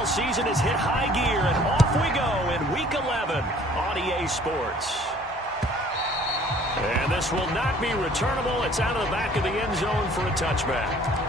NFL season has hit high gear, and off we go in Week 11 on EA Sports. And this will not be returnable. It's out of the back of the end zone for a touchback.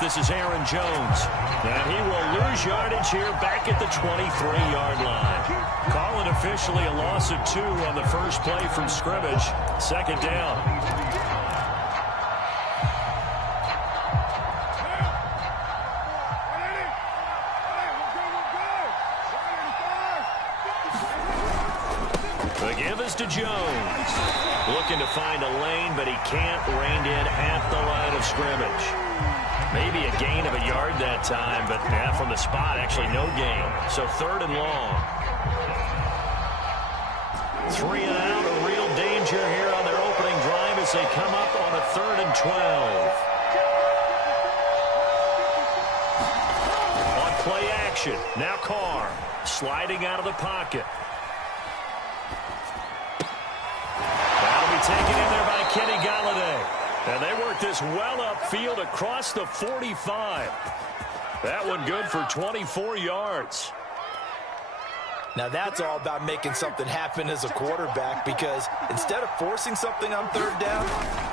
This is Aaron Jones. And he will lose yardage here back at the 23-yard line. Call it officially a loss of 2 on the first play from scrimmage. Second down. The give is to Jones. Looking to find a lane, but he can't rein in at the line of scrimmage. Maybe a gain of a yard that time, but yeah, from the spot, actually no gain. So 3rd and long. 3 and out, a real danger here on their opening drive as they come up on a 3rd and 12. On play action, now Carr sliding out of the pocket. That'll be taken in there by Kenny Golladay. And they work this well upfield across the 45. That one good for 24 yards. Now that's all about making something happen as a quarterback, because instead of forcing something on 3rd down,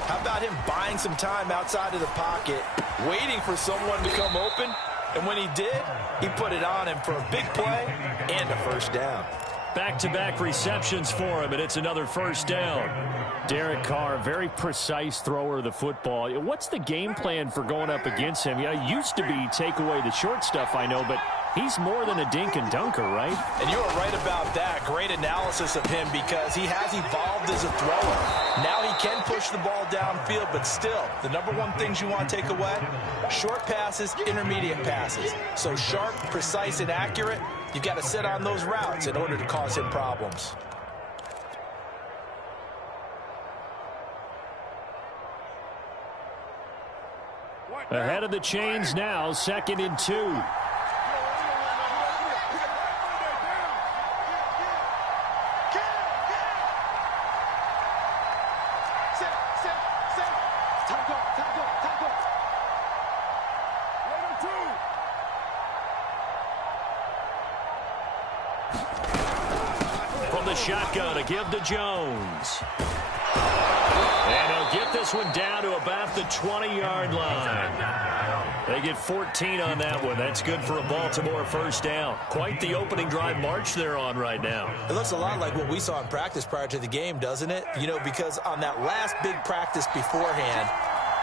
how about him buying some time outside of the pocket, waiting for someone to come open, and when he did, he put it on him for a big play and a first down. Back-to-back receptions for him, and it's another first down. Derek Carr, very precise thrower of the football. What's the game plan for going up against him? Yeah, it used to be take away the short stuff, I know, but he's more than a dink and dunker, right? And you are right about that. Great analysis of him, because he has evolved as a thrower. Now he can push the ball downfield, but still, the number one things you want to take away, short passes, intermediate passes. So sharp, precise, and accurate, you've got to sit on those routes in order to cause him problems. Ahead of the chains now, 2nd and 2. From the shotgun, a give to Jones. And he'll get this one down to about the 20-yard line. They get 14 on that one. That's good for a Baltimore first down. Quite the opening drive march they're on right now. It looks a lot like what we saw in practice prior to the game, doesn't it? You know, because on that last big practice beforehand,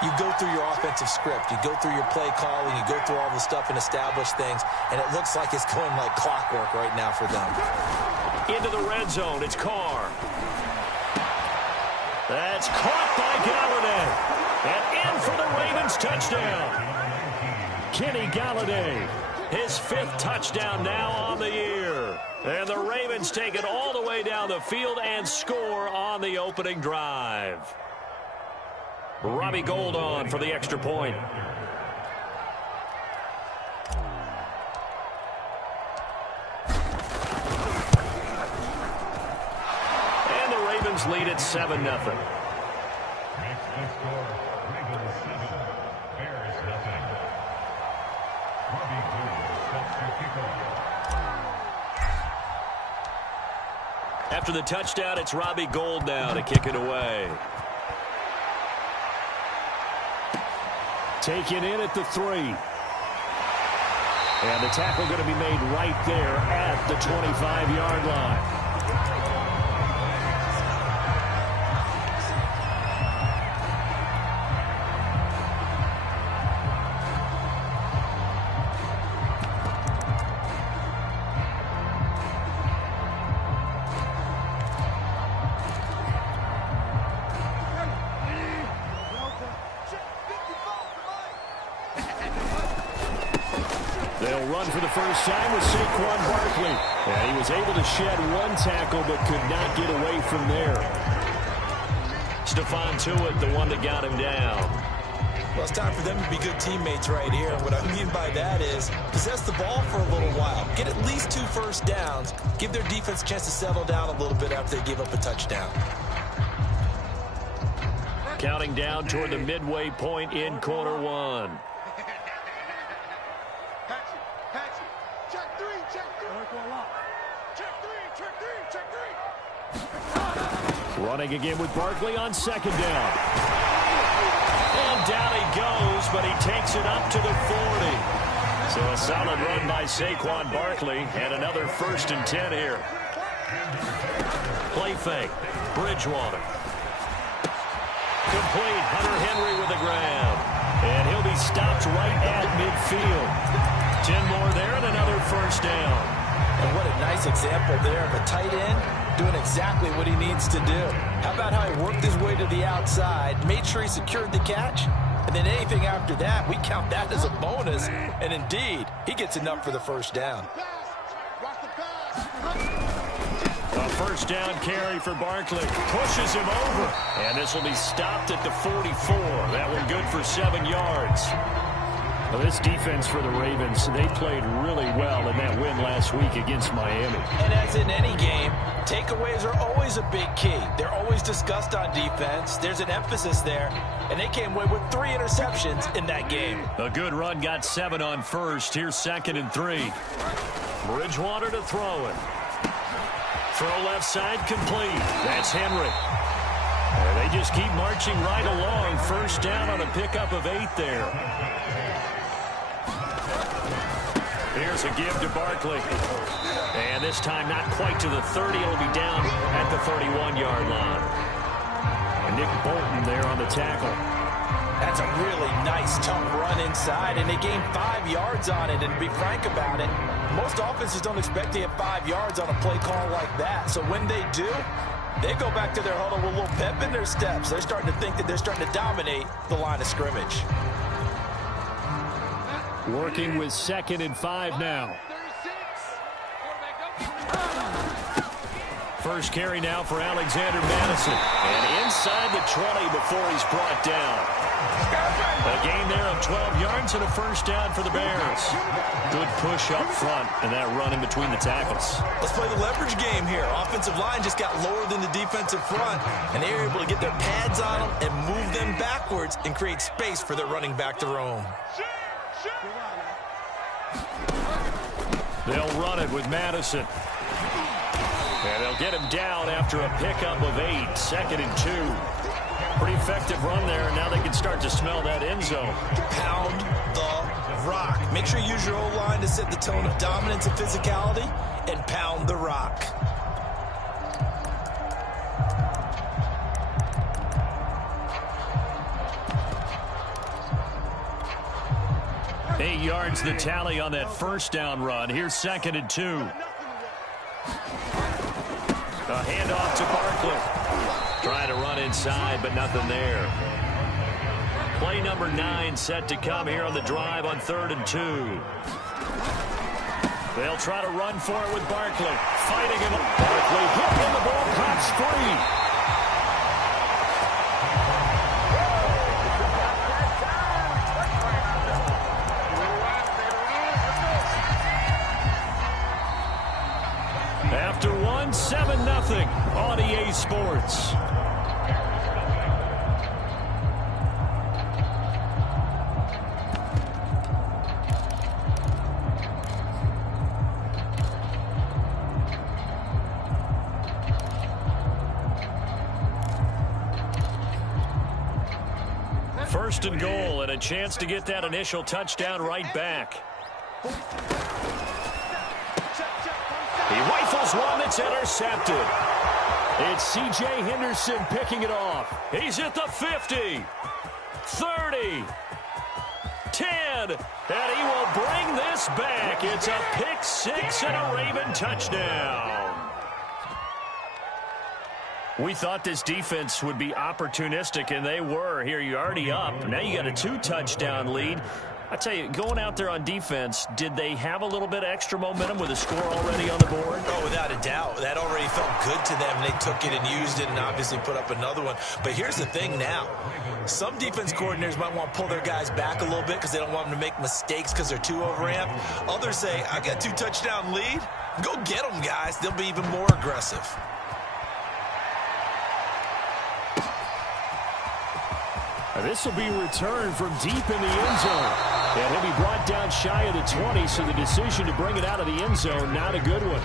you go through your offensive script. You go through your play calling. You go through all the stuff and establish things. And it looks like it's going like clockwork right now for them. Into the red zone. It's Carr. That's caught by Golladay. And in for the Ravens touchdown. Kenny Golladay, his 5th touchdown now on the year. And the Ravens take it all the way down the field and score on the opening drive. Robbie Gould on for the extra point. And the Ravens lead at 7-0. After the touchdown, it's Robbie Gould now to kick it away. Taken in at the 3. And the tackle going to be made right there at the 25-yard line. They'll run for the first time with Saquon Barkley. And he was able to shed one tackle but could not get away from there. Stephon Tuitt, the one that got him down. Well, it's time for them to be good teammates right here. And what I mean by that is possess the ball for a little while. Get at least 2 first downs. Give their defense a chance to settle down a little bit after they give up a touchdown. Counting down toward the midway point in quarter one. Running again with Barkley on second down. And down he goes, but he takes it up to the 40. So a solid run by Saquon Barkley, and another 1st and 10 here. Play fake. Bridgewater. Complete. Hunter Henry with the grab. And he'll be stopped right at midfield. 10 more there and another 1st down. And what a nice example there of a tight end doing exactly what he needs to do. How about how he worked his way to the outside, made sure he secured the catch, and then anything after that, we count that as a bonus. And indeed, he gets enough for the 1st down. A 1st down carry for Barkley. Pushes him over. And this will be stopped at the 44. That one good for 7 yards. Well, this defense for the Ravens, they played really well in that win last week against Miami. And as in any game, takeaways are always a big key. They're always discussed on defense. There's an emphasis there. And they came away with 3 interceptions in that game. A good run got 7 on 1st. Here's 2nd and 3. Bridgewater to throw it. Throw left side complete. That's Henry. And they just keep marching right along. 1st down on a pickup of 8 there. Here's a give to Barkley. And this time not quite to the 30. It'll be down at the 31-yard line. And Nick Bolton there on the tackle. That's a really nice, tough run inside, and they gained 5 yards on it. And to be frank about it, most offenses don't expect to get 5 yards on a play call like that. So when they do, they go back to their huddle with a little pep in their steps. They're starting to think that they're starting to dominate the line of scrimmage. Working with 2nd and 5 now. First carry now for Alexander Madison. And inside the 20 before he's brought down. A gain there of 12 yards and a 1st down for the Bears. Good push up front and that run in between the tackles. Let's play the leverage game here. Offensive line just got lower than the defensive front, and they were able to get their pads on them and move them backwards and create space for their running back to roam. They'll run it with Madison. And they'll get him down after a pickup of 8. 2nd and 2. Pretty effective run there, and now they can start to smell that end zone. Pound the rock. Make sure you use your O-line to set the tone of dominance and physicality, and pound the rock. Eight yards the tally on that 1st down run. Here's 2nd and 2. A handoff to Barkley. Trying to run inside, but nothing there. Play number 9 set to come here on the drive on 3rd and 2. They'll try to run for it with Barkley. Fighting him. Barkley hit and the ball pops free. After 7-0 on EA Sports. First and goal, and a chance to get that initial touchdown right back. He rifles one that's intercepted. It's C.J. Henderson picking it off. He's at the 50, 30, 10, and he will bring this back. It's a pick 6 and a Raven touchdown. We thought this defense would be opportunistic, and they were. Here, you're already up. Now you got a 2-touchdown lead. I tell you, going out there on defense, did they have a little bit of extra momentum with a score already on the board? Oh, without a doubt. That already felt good to them. They took it and used it and obviously put up another one. But here's the thing now. Some defense coordinators might want to pull their guys back a little bit because they don't want them to make mistakes because they're too overamped. Others say, I got 2-touchdown lead. Go get them, guys. They'll be even more aggressive. This will be returned from deep in the end zone. And he'll be brought down shy of the 20, so the decision to bring it out of the end zone, not a good one.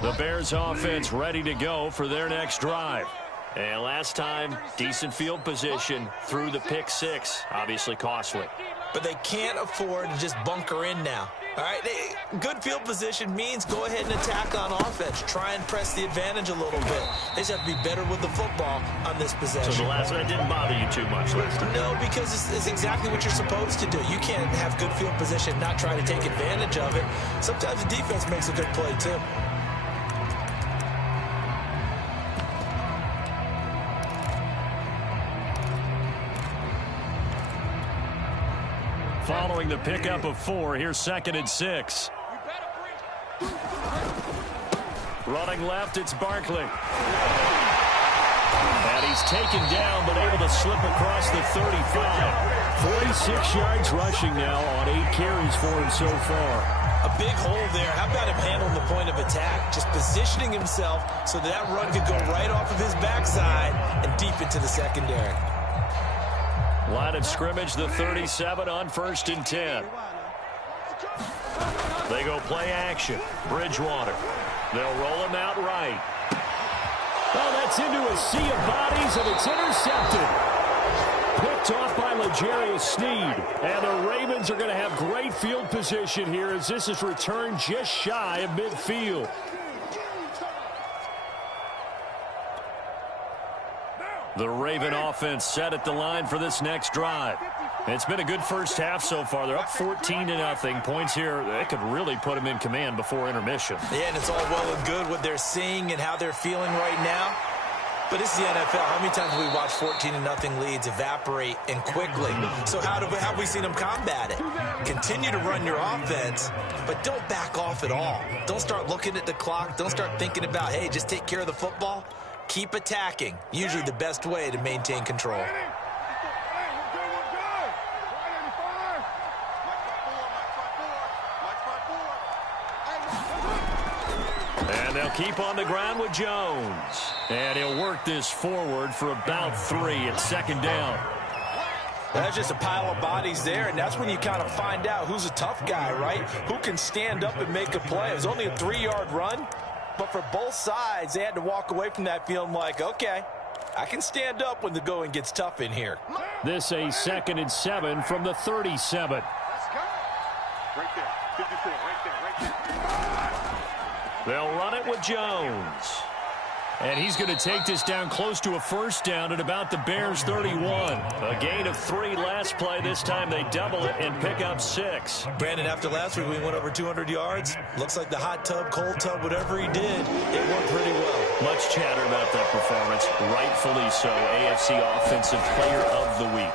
The Bears offense ready to go for their next drive. And last time, decent field position through the pick six. Obviously costly. But they can't afford to just bunker in now. All right, good field position means go ahead and attack on offense. Try and press the advantage a little bit. They just have to be better with the football on this possession. So the last one didn't bother you too much last time? No, because it's exactly what you're supposed to do. You can't have good field position and not try to take advantage of it. Sometimes the defense makes a good play, too. Following the pickup of 4, here's 2nd and 6. Running left, it's Barkley. And he's taken down, but able to slip across the 35. 46 yards rushing now on 8 carries for him so far. A big hole there. How about him handling the point of attack? Just positioning himself so that run could go right off of his backside and deep into the secondary. Line of scrimmage, the 37 on 1st and 10. They go play action. Bridgewater. They'll roll him out right. Oh, that's into a sea of bodies, and it's intercepted. Picked off by L'Jarius Sneed. And the Ravens are going to have great field position here as this is returned just shy of midfield. The Raven offense set at the line for this next drive. It's been a good first half so far. They're up 14-0. Points here, they could really put them in command before intermission. Yeah, and it's all well and good what they're seeing and how they're feeling right now. But it's the NFL. How many times have we watched 14-0 leads evaporate and quickly? So how have we seen them combat it? Continue to run your offense, but don't back off at all. Don't start looking at the clock. Don't start thinking about, hey, just take care of the football. Keep attacking. Usually the best way to maintain control. And they'll keep on the ground with Jones. And he'll work this forward for about 3. It's 2nd down. That's just a pile of bodies there, and that's when you kind of find out who's a tough guy, right? Who can stand up and make a play. It was only a 3-yard run. But for both sides, they had to walk away from that feeling like, okay, I can stand up when the going gets tough in here. This a 2nd and 7 from the 37. Right there, 54, right there. They'll run it with Jones. And he's going to take this down close to a 1st down at about the Bears' 31. A gain of 3 last play. This time they double it and pick up 6. Brandon, after last week we went over 200 yards. Looks like the hot tub, cold tub, whatever he did, it worked pretty well. Much chatter about that performance. Rightfully so. AFC Offensive Player of the Week.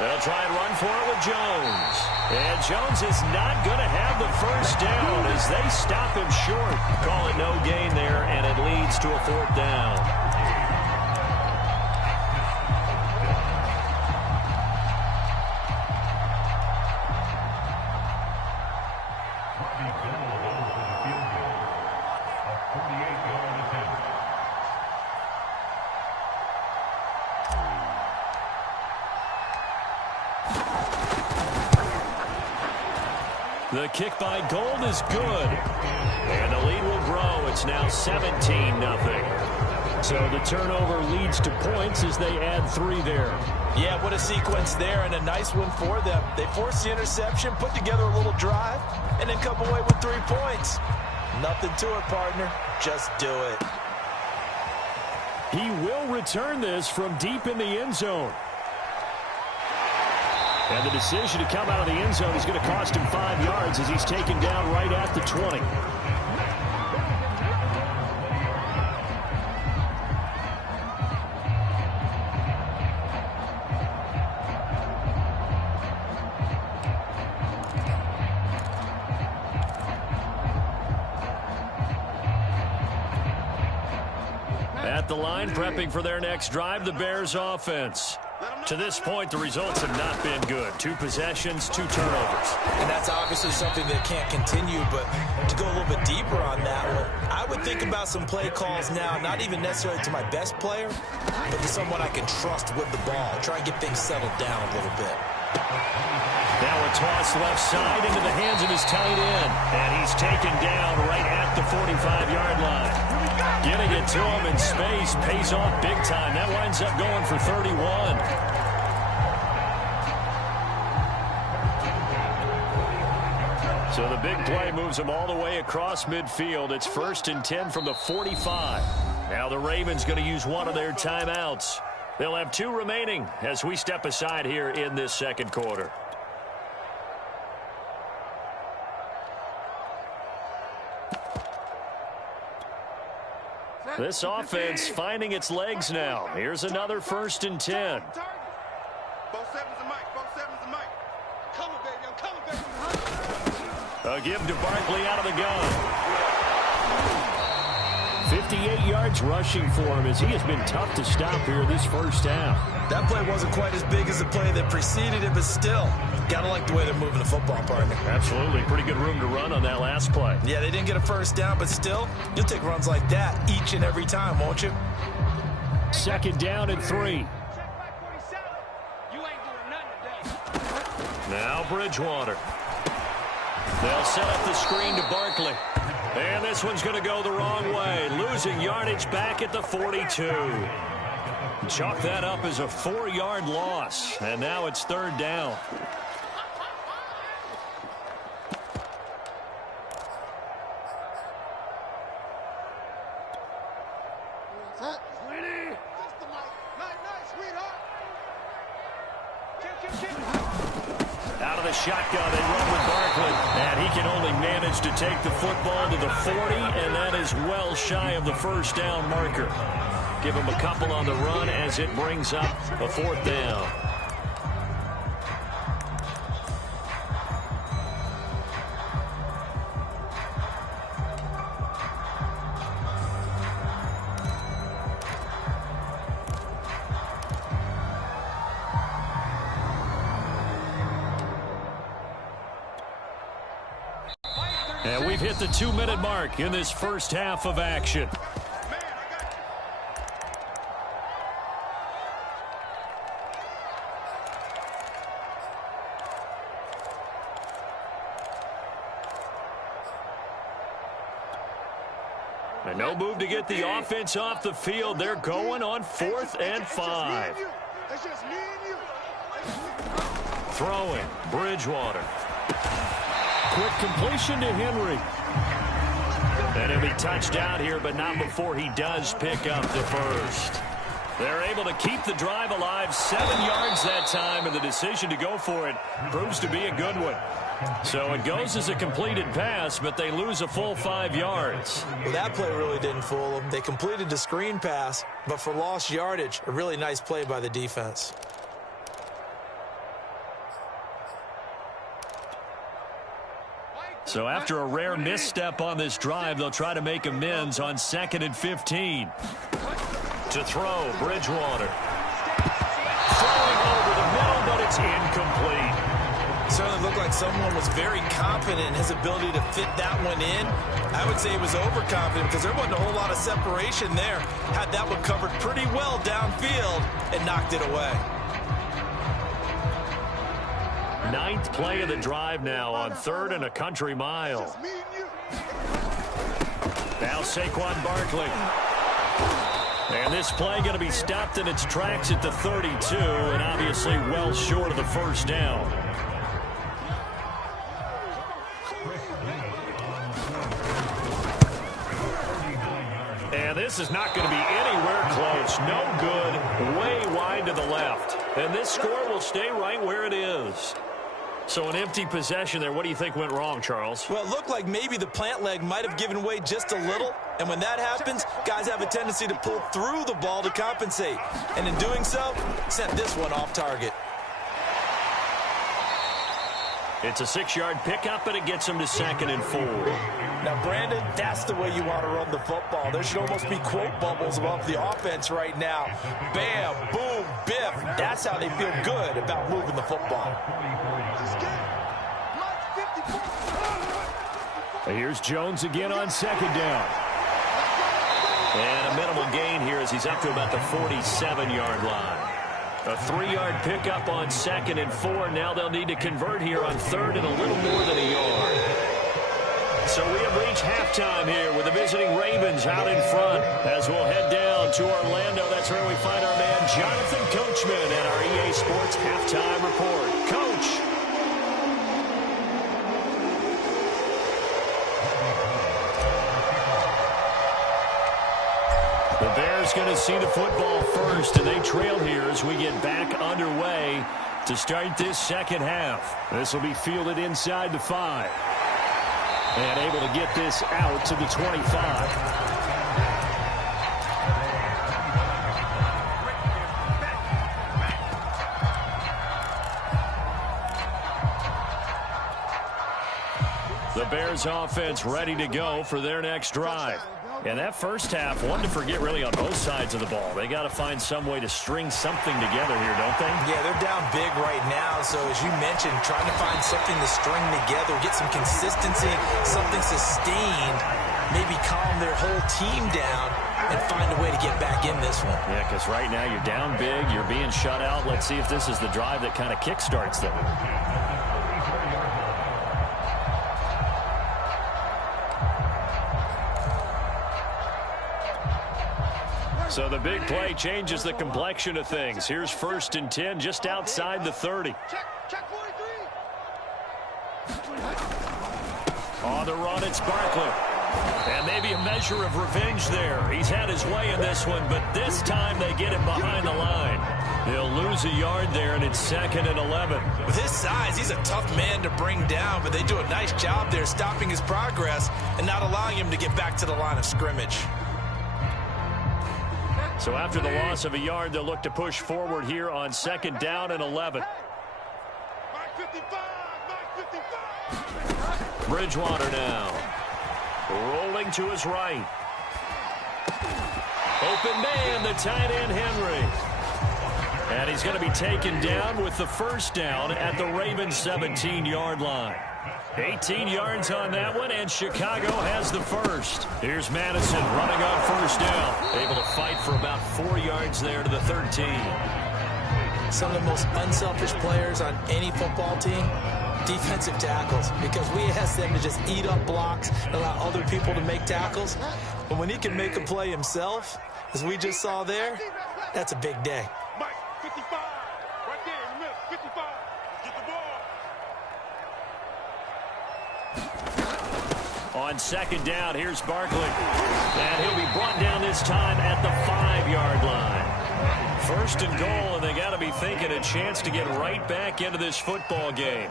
They'll try and run for it with Jones. And Jones is not going to have the 1st down as they stop him short. Call it no gain there, and it leads to a 4th down. The kick by Gold is good. And the lead will grow. It's now 17-0. So the turnover leads to points as they add 3 there. Yeah, what a sequence there, and a nice one for them. They forced the interception, put together a little drive, and then come away with 3 points. Nothing to it, partner. Just do it. He will return this from deep in the end zone. And the decision to come out of the end zone is going to cost him 5 yards as he's taken down right at the 20. the line, prepping for their next drive, the Bears offense. To this point, the results have not been good. 2 possessions, 2 turnovers. And that's obviously something that can't continue, but to go a little bit deeper on that one, I would think about some play calls now, not even necessarily to my best player, but to someone I can trust with the ball. Try and get things settled down a little bit. Now a toss left side into the hands of his tight end. And he's taken down right at the 45-yard line. Getting it to him in space pays off big time. That winds up going for 31. So the big play moves him all the way across midfield. It's 1st and 10 from the 45. Now the Ravens going to use one of their timeouts. They'll have 2 remaining as we step aside here in this second quarter. This offense finding its legs now. Here's another 1st and 10. A give to Barkley out of the gun. 58 yards rushing for him as he has been tough to stop here this first half. That play wasn't quite as big as the play that preceded it, but still, got to like the way they're moving the football, partner. Absolutely. Pretty good room to run on that last play. Yeah, they didn't get a first down, but still, you'll take runs like that each and every time, won't you? 2nd down and 3. Now Bridgewater. They'll set up the screen to Barkley. And this one's going to go the wrong way. Losing yardage back at the 42. Chalk that up as a 4-yard loss. And now it's 3rd down. Out of the shotgun, they run with Barkley. And he can only manage to take the football to the 40, and that is well shy of the 1st down marker. Give him a couple on the run as it brings up a 4th down. And we've hit the 2-minute mark in this first half of action. And no move to get the offense off the field. They're going on 4th and 5. Throwing, Bridgewater. Quick completion to Henry. And he'll be touched down here, but not before he does pick up the first. They're able to keep the drive alive. 7 yards that time, and the decision to go for it proves to be a good one. So it goes as a completed pass, but they lose a full 5 yards. Well, that play really didn't fool them. They completed the screen pass, but for lost yardage, a really nice play by the defense. So after a rare misstep on this drive, they'll try to make amends on 2nd and 15. To throw, Bridgewater. Throwing over the middle, but it's incomplete. Certainly looked like someone was very confident in his ability to fit that one in. I would say he was overconfident because there wasn't a whole lot of separation there. Had that one covered pretty well downfield and knocked it away. 9th play of the drive now on 3rd and a country mile. Now Saquon Barkley. And this play going to be stopped in its tracks at the 32, and obviously well short of the first down. And this is not going to be anywhere close. No good. Way wide to the left. And this score will stay right where it is. So an empty possession there. What do you think went wrong, Charles? Well, it looked like maybe the plant leg might have given way just a little. And when that happens, guys have a tendency to pull through the ball to compensate. And in doing so, sent this one off target. It's a 6-yard pickup, and it gets him to 2nd and 4. Now, Brandon, that's the way you want to run the football. There should almost be quote bubbles above the offense right now. Bam, boom, biff. That's how they feel good about moving the football. Here's Jones again on 2nd down. And a minimal gain here as he's up to about the 47-yard line. A 3-yard pickup on 2nd and 4. Now they'll need to convert here on 3rd and a little more than a yard. So we have reached halftime here with the visiting Ravens out in front. As we'll head down to Orlando, that's where we find our man Jonathan Coachman at our EA Sports Halftime Report. Coach. The Bears going to see the football first, and they trail here as we get back underway to start this second half. This will be fielded inside the 5. And able to get this out to the 25. The Bears offense ready to go for their next drive. And that first half, one to forget really on both sides of the ball. They got to find some way to string something together here, don't they? Yeah, they're down big right now. So as you mentioned, trying to find something to string together, get some consistency, something sustained, maybe calm their whole team down and find a way to get back in this one. Yeah, because right now you're down big, you're being shut out. Let's see if this is the drive that kind of kickstarts them. So the big play changes the complexion of things. Here's 1st and 10 just outside the 30. Check 43. On the run, it's Barkley. And maybe a measure of revenge there. He's had his way in this one, but this time they get him behind the line. He'll lose a yard there, and it's 2nd and 11. With his size, he's a tough man to bring down, but they do a nice job there stopping his progress and not allowing him to get back to the line of scrimmage. So after the loss of a yard, they'll look to push forward here on 2nd down and 11. Bridgewater now. Rolling to his right. Open man, the tight end Henry. And he's going to be taken down with the first down at the Ravens' 17-yard line. 18 yards on that one, and Chicago has the first. Here's Madison running on first down. Able to fight for about 4 yards there to the 13. Some of the most unselfish players on any football team, defensive tackles, because we ask them to just eat up blocks and allow other people to make tackles. But when he can make a play himself, as we just saw there, that's a big day. Mike, 55. Right there in the middle. 55. Get the ball. On 2nd down, here's Barkley. And he'll be brought down this time at the 5-yard line. 1st and goal, and they got to be thinking a chance to get right back into this football game.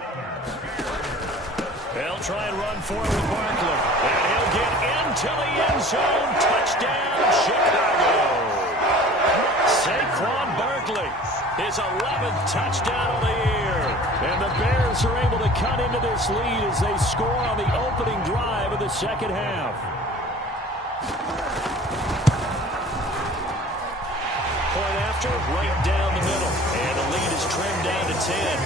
They'll try and run for it with Barkley. And he'll get into the end zone. Touchdown, Chicago. Saquon Barkley, his 11th touchdown of the year. And the Bears are able to cut into this lead as they score on the opening drive of the second half. Point after, right down the middle. And the lead is trimmed down to 10.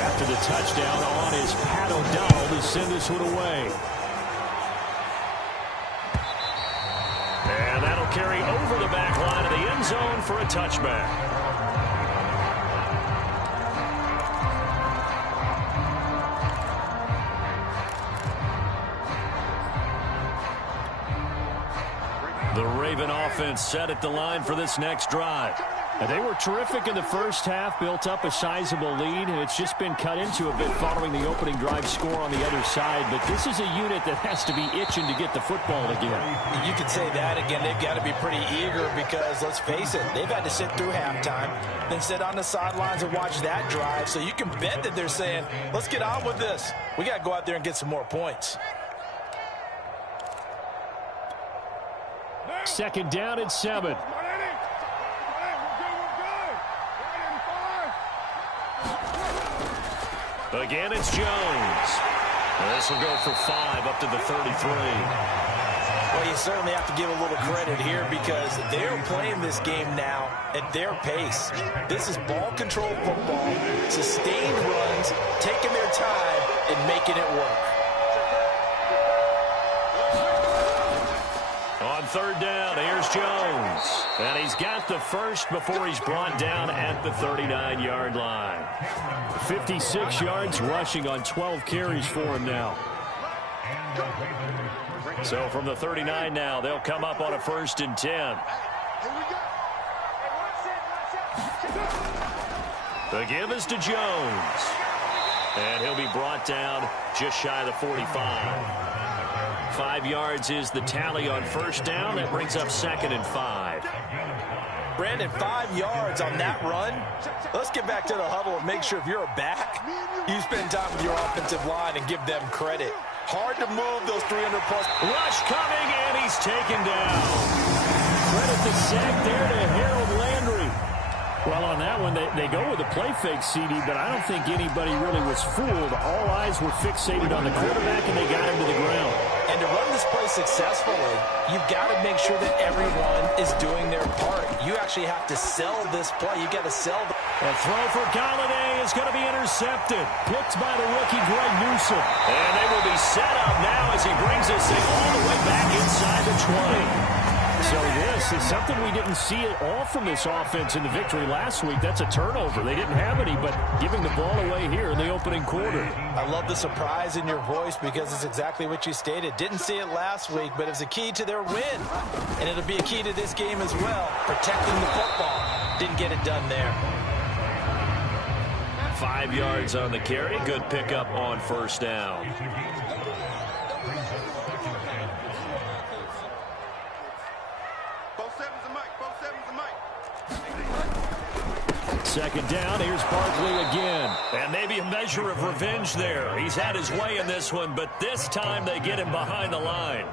After the touchdown on is Pat O'Donnell to send this one away. And that'll carry over the back line of the end zone for a touchback. The Raven offense set at the line for this next drive. And they were terrific in the first half, built up a sizable lead, and it's just been cut into a bit following the opening drive score on the other side. But this is a unit that has to be itching to get the football again. You could say that again. They've got to be pretty eager because, let's face it, they've had to sit through halftime, then sit on the sidelines and watch that drive. So you can bet that they're saying, let's get on with this. We got to go out there and get some more points. 2nd down and 7. Again, it's Jones. This will go for 5 up to the 33. Well, you certainly have to give a little credit here because they're playing this game now at their pace. This is ball control football, sustained runs, taking their time and making it work. On 3rd down, here's Jones. And he's got the first before he's brought down at the 39-yard line. 56 yards rushing on 12 carries for him now. So from the 39 now, they'll come up on a 1st and 10. The give is to Jones. And he'll be brought down just shy of the 45. 5 yards is the tally on 1st down. That brings up 2nd and 5. Brandon, 5 yards on that run. Let's get back to the huddle and make sure if you're a back, you spend time with your offensive line and give them credit. Hard to move those 300-plus. Rush coming, and he's taken down. Credit the sack there to Harold Landry. Well, on that one, they go with a play fake, CD, but I don't think anybody really was fooled. All eyes were fixated on the quarterback, and they got him to the ground. And to run this play successfully, you've got to make sure that everyone is doing their part. You actually have to sell this play. You've got to sell the... A throw for Galladay is going to be intercepted. Picked by the rookie Greg Newsome. And they will be set up now as he brings this thing all the way back inside the 20. So this is something we didn't see at all from this offense in the victory last week. That's a turnover. They didn't have any, but giving the ball away here in the opening quarter. I love the surprise in your voice because it's exactly what you stated. Didn't see it last week, but it's a key to their win. And it'll be a key to this game as well, protecting the football. Didn't get it done there. 5 yards on the carry. Good pickup on 1st down. Second down, here's Barkley again. And maybe a measure of revenge there. He's had his way in this one, but this time they get him behind the line.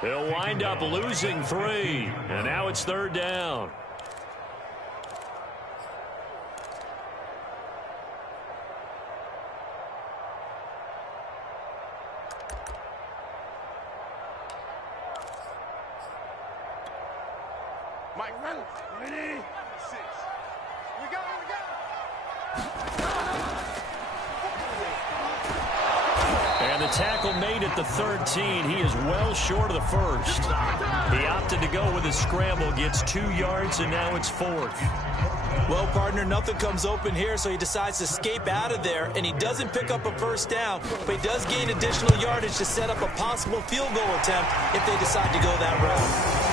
He'll wind up losing 3. And now it's 3rd down. Mike, ready? 6. We got it. And the tackle made at the 13. He is well short of the first. He opted to go with a scramble, gets 2 yards, and now it's 4th. Well, partner, nothing comes open here, so he decides to escape out of there, and he doesn't pick up a 1st down, but he does gain additional yardage to set up a possible field goal attempt if they decide to go that route.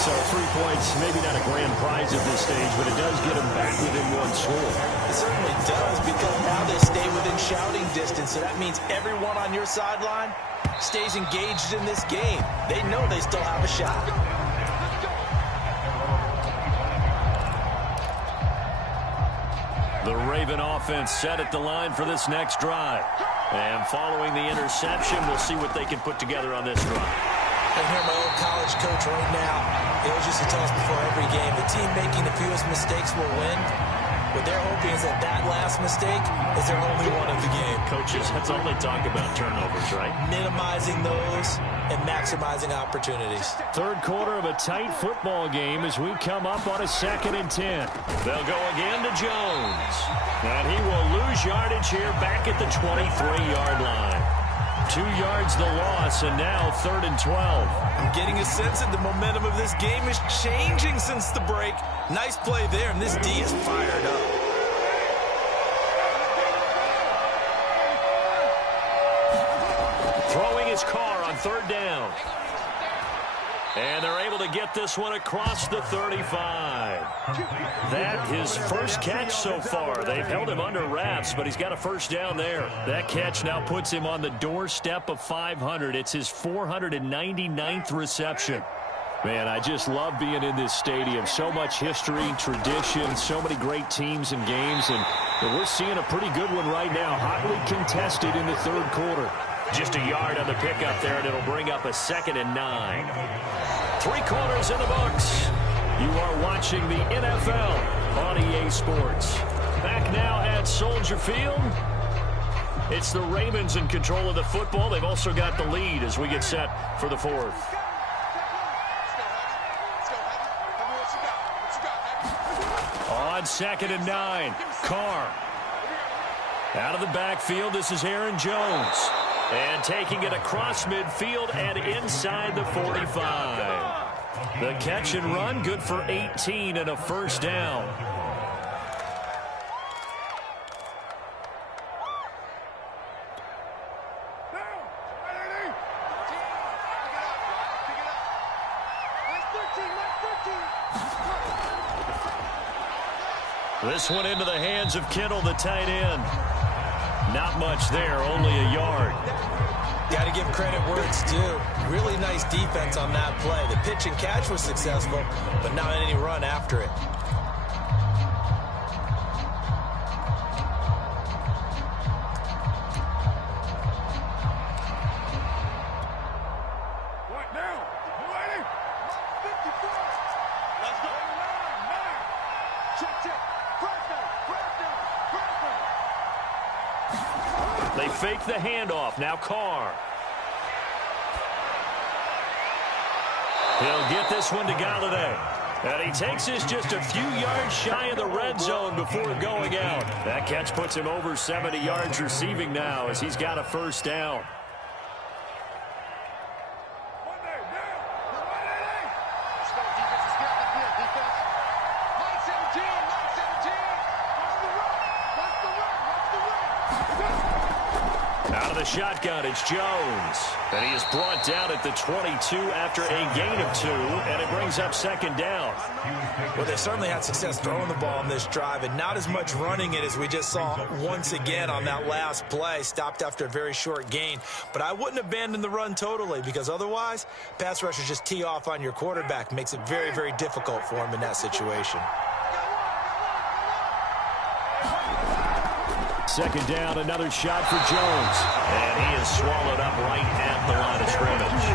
So 3 points, maybe not a grand prize at this stage, but it does get them back within 1 score. It certainly does, because now they stay within shouting distance, so that means everyone on your sideline stays engaged in this game. They know they still have a shot. The Raven offense set at the line for this next drive. And following the interception, we'll see what they can put together on this drive. I hear my old college coach right now. He always used to tell us before every game, the team making the fewest mistakes will win. What they're hoping is that last mistake is their only one of the game. Coaches, that's all they talk about, turnovers, right? Minimizing those and maximizing opportunities. 3rd quarter of a tight football game as we come up on a 2nd and 10. They'll go again to Jones. And he will lose yardage here back at the 23-yard line. 2 yards the loss, and now 3rd and 12. I'm getting a sense that the momentum of this game is changing since the break. Nice play there, and this D is fired up. Throwing his car on 3rd down. And they're able to get this one across the 35. That his first catch so far. They've held him under wraps, but he's got a 1st down there. That catch now puts him on the doorstep of 500. It's his 499th reception. Man, I just love being in this stadium. So much history, tradition, so many great teams and games, and we're seeing a pretty good one right now. Hotly contested in the 3rd quarter. Just a yard on the pickup there, and it'll bring up a 2nd and 9. 3 quarters in the books. You are watching the NFL on EA Sports. Back now at Soldier Field. It's the Ravens in control of the football. They've also got the lead as we get set for the 4th. On 2nd and 9, Carr. Out of the backfield, this is Aaron Jones. And taking it across midfield and inside the 45. The catch and run, good for 18 and a first down. This one into the hands of Kittle, the tight end. Not much there, only a yard. Got to give credit where it's due. Really nice defense on that play. The pitch and catch was successful, but not any run after it. What now? Ready? 54. Let's go. 9. Check. They fake the handoff. Now Carr. He'll get this one to Galladay. And he takes this just a few yards shy of the red zone before going out. That catch puts him over 70 yards receiving now as he's got a first down. Out of the shotgun, it's Jones. And he is brought down at the 22 after a gain of 2, and it brings up 2nd down. Well, they certainly had success throwing the ball on this drive, and not as much running it as we just saw once again on that last play. Stopped after a very short gain. But I wouldn't abandon the run totally, because otherwise, pass rushers just tee off on your quarterback. Makes it very, very difficult for him in that situation. 2nd down, another shot for Jones. And he is swallowed up right at the line of scrimmage.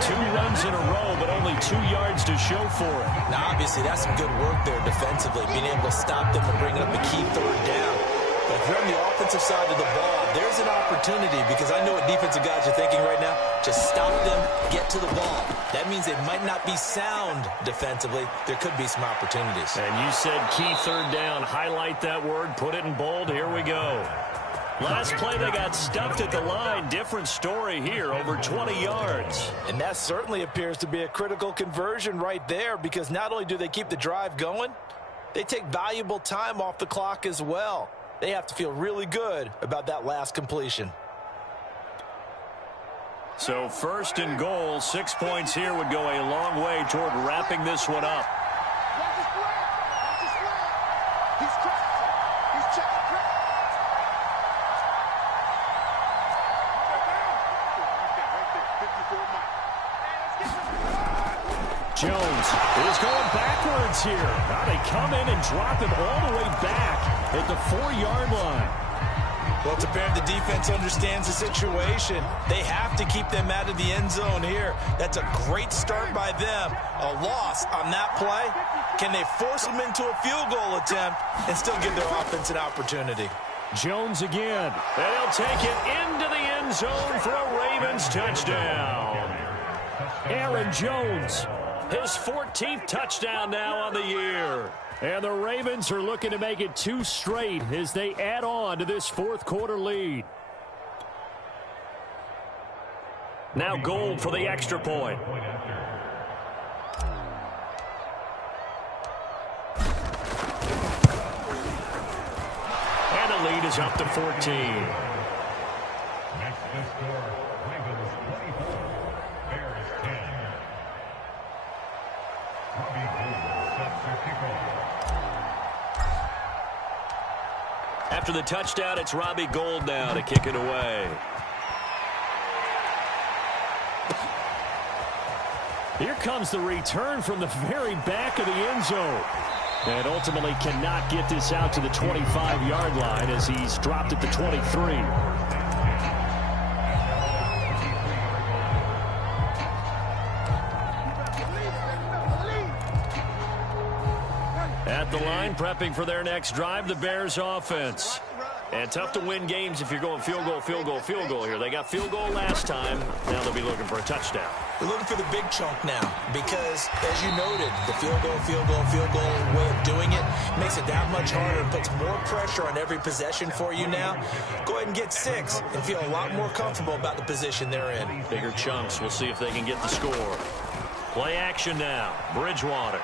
2 runs in a row, but only 2 yards to show for it. Now, obviously, that's some good work there defensively, being able to stop them and bring up a key 3rd down. But if you're on the offensive side of the ball, there's an opportunity, because I know what defensive guys are thinking right now. Just stop them, get to the ball. That means they might not be sound defensively. There could be some opportunities. And you said key 3rd down. Highlight that word, put it in bold. Here we go. Last play, they got stuffed at the line. Different story here, over 20 yards. And that certainly appears to be a critical conversion right there, because not only do they keep the drive going, they take valuable time off the clock as well. They have to feel really good about that last completion. So 1st and goal, 6 points here would go a long way toward wrapping this one up. Jones is going backwards here. Now they come in and drop him all the way back at the 4-yard line. Well, it's apparent the defense understands the situation. They have to keep them out of the end zone here. That's a great start by them. A loss on that play. Can they force them into a field goal attempt and still give their offense an opportunity? Jones again. And he'll take it into the end zone for a Ravens touchdown. Aaron Jones, his 14th touchdown now on the year. And the Ravens are looking to make it 2 straight as they add on to this 4th quarter lead. Now Gold for the extra point. And the lead is up to 14. After the touchdown, it's Robbie Gould now to kick it away. Here comes the return from the very back of the end zone. And ultimately cannot get this out to the 25-yard line as he's dropped at the 23. At the line, prepping for their next drive, the Bears offense. And tough to win games if you're going field goal, field goal, field goal here. They got field goal last time. Now they'll be looking for a touchdown. They're looking for the big chunk now because, as you noted, the field goal way of doing it makes it that much harder and puts more pressure on every possession for you now. Go ahead and get 6 and feel a lot more comfortable about the position they're in. Bigger chunks. We'll see if they can get the score. Play action now. Bridgewater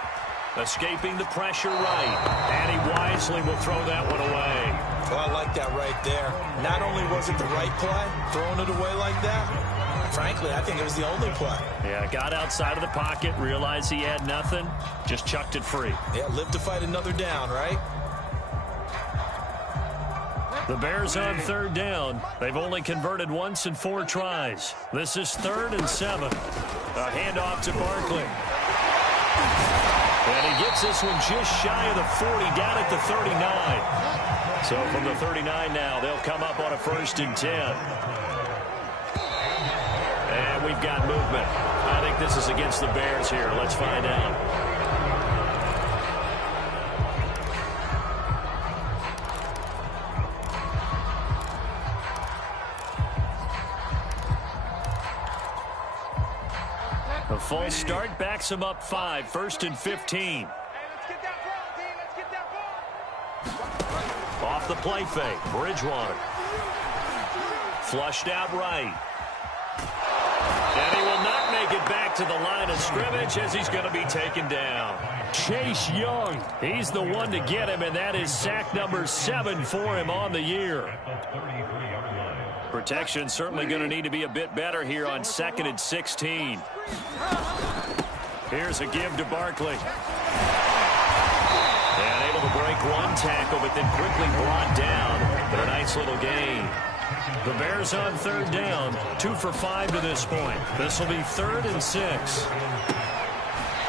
escaping the pressure right. And he wisely will throw that one away. Well, I like that right there. Not only was it the right play, throwing it away like that, frankly, I think it was the only play. Yeah, got outside of the pocket, realized he had nothing, just chucked it free. Yeah, live to fight another down, right? The Bears on third down. They've only converted once in 4 tries. This is 3rd and 7. A handoff to Barkley. And he gets this one just shy of the 40, down at the 39. So from the 39 now, they'll come up on a 1st and 10. And we've got movement. I think this is against the Bears here. Let's find out. A false start backs him up 5, 1st and 15. Off the play fake, Bridgewater. Flushed out right. And he will not make it back to the line of scrimmage as he's going to be taken down. Chase Young, he's the one to get him, and that is sack number 7 for him on the year. Protection certainly going to need to be a bit better here on 2nd and 16. Here's a give to Barkley. And able to break one tackle, but then quickly brought down. But a nice little gain. The Bears on 3rd down, 2 for 5 to this point. This will be 3rd and 6.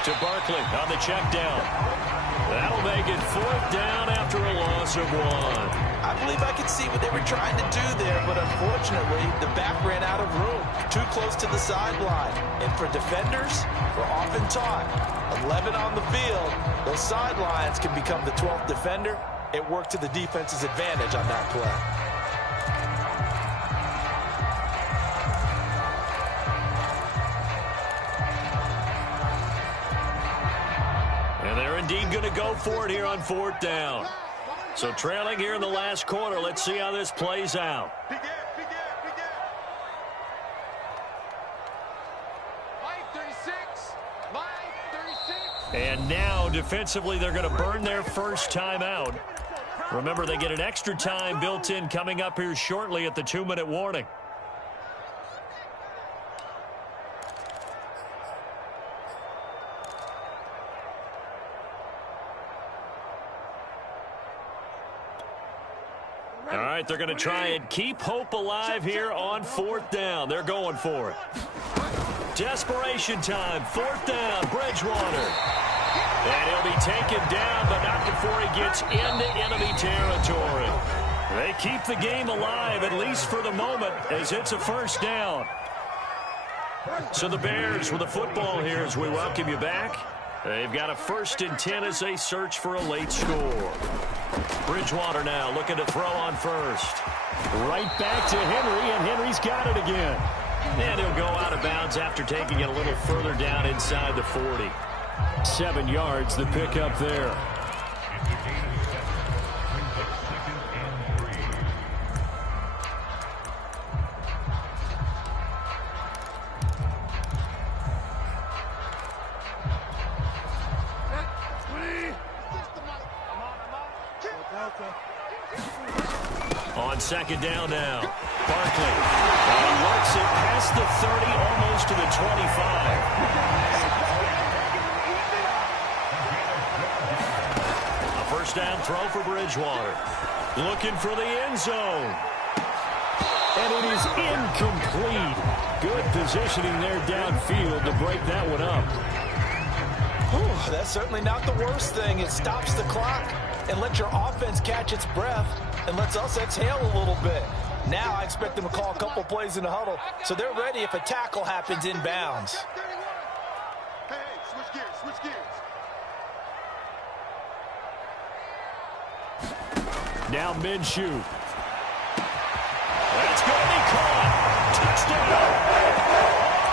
To Barkley on the check down. That'll make it 4th down after a loss of 1. I believe I could see what they were trying to do there, but unfortunately, the back ran out of room, too close to the sideline. And for defenders, we're often taught, 11 on the field, those sidelines can become the 12th defender. It worked to the defense's advantage on that play. And they're indeed going to go for it here on 4th down. So trailing here in the last quarter. Let's see how this plays out. And now defensively they're going to burn their first timeout. Remember, they get an extra time built in coming up here shortly at the 2-minute warning. All right, they're going to try and keep hope alive here on 4th down. They're going for it. Desperation time, 4th down, Bridgewater. And he'll be taken down, but not before he gets into enemy territory. They keep the game alive, at least for the moment, as it's a 1st down. So the Bears with the football here as we welcome you back. They've got a 1st and 10 as they search for a late score. Bridgewater now looking to throw on 1st. Right back to Henry, and Henry's got it again. And he'll go out of bounds after taking it a little further down inside the 40. 7 yards, the pickup there. On 2nd down now, Barkley. And he works it past the 30, almost to the 25. A 1st down throw for Bridgewater. Looking for the end zone. And it is incomplete. Good positioning there downfield to break that one up. Whew, that's certainly not the worst thing. It stops the clock and lets your offense catch its breath and lets us exhale a little bit. Now I expect them to call a couple plays in the huddle, so they're ready if a tackle happens inbounds. Hey, switch gears, switch gears. Now Minshew. That's going to be caught. Touchdown.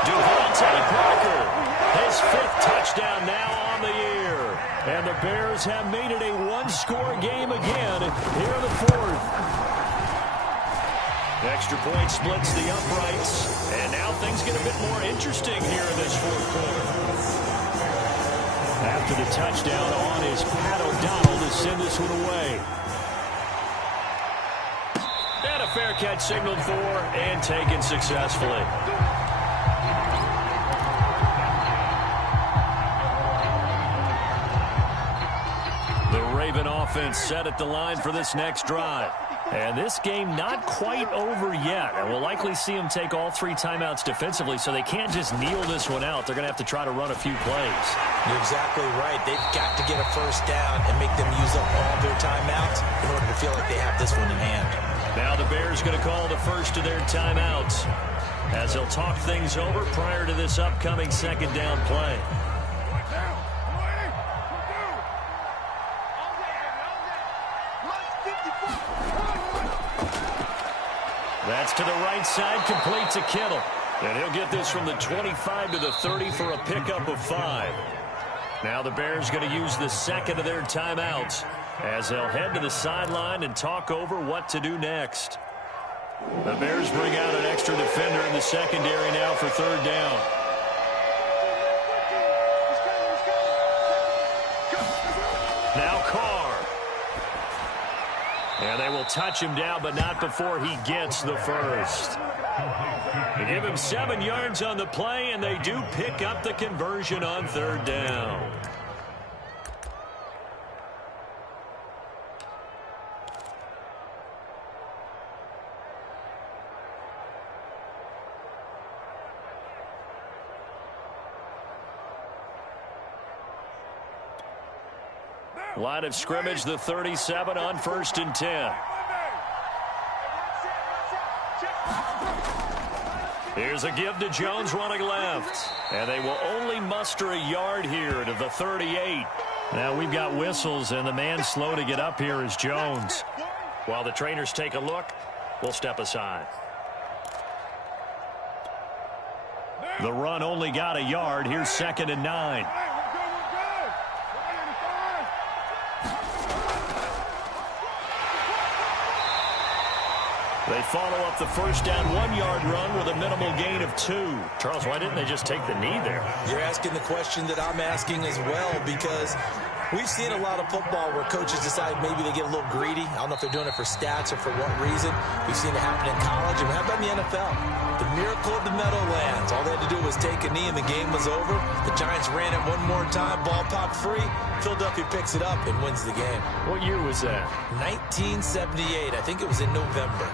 Devontae Parker. His 5th touchdown now on the year. And the Bears have made it a one-score game again here in the 4th. Extra point splits the uprights. And now things get a bit more interesting here in this 4th quarter. After the touchdown on is Pat O'Donnell to send this one away. And a fair catch signaled for and taken successfully. The Raven offense set at the line for this next drive. And this game not quite over yet. And we'll likely see them take all 3 timeouts defensively, so they can't just kneel this one out. They're going to have to try to run a few plays. You're exactly right. They've got to get a first down and make them use up all their timeouts in order to feel like they have this one in hand. Now the Bears going to call the first of their timeouts as they'll talk things over prior to this upcoming 2nd down play. That's to the right side, complete to Kittle. And he'll get this from the 25 to the 30 for a pickup of 5. Now the Bears going to use the 2nd of their timeouts as they'll head to the sideline and talk over what to do next. The Bears bring out an extra defender in the secondary now for 3rd down. Now Carr. And they will touch him down, but not before he gets the first. They give him 7 yards on the play, and they do pick up the conversion on 3rd down. Line of scrimmage, the 37 on 1st and 10. Here's a give to Jones running left. And they will only muster a yard here to the 38. Now we've got whistles, and the man slow to get up here is Jones. While the trainers take a look, we'll step aside. The run only got a yard. Here's 2nd and 9. They follow up the first down 1-yard run with a minimal gain of 2. Charles, why didn't they just take the knee there? You're asking the question that I'm asking as well, because we've seen a lot of football where coaches decide maybe they get a little greedy. I don't know if they're doing it for stats or for what reason. We've seen it happen in college, and how about in the NFL? The miracle of the Meadowlands. All they had to do was take a knee, and the game was over. The Giants ran it one more time. Ball popped free. Philadelphia picks it up and wins the game. What year was that? 1978. I think it was in November.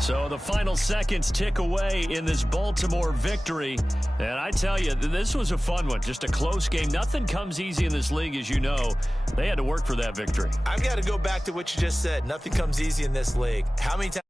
So the final seconds tick away in this Baltimore victory. And I tell you, this was a fun one. Just a close game. Nothing comes easy in this league, as you know. They had to work for that victory. I've got to go back to what you just said. Nothing comes easy in this league. How many times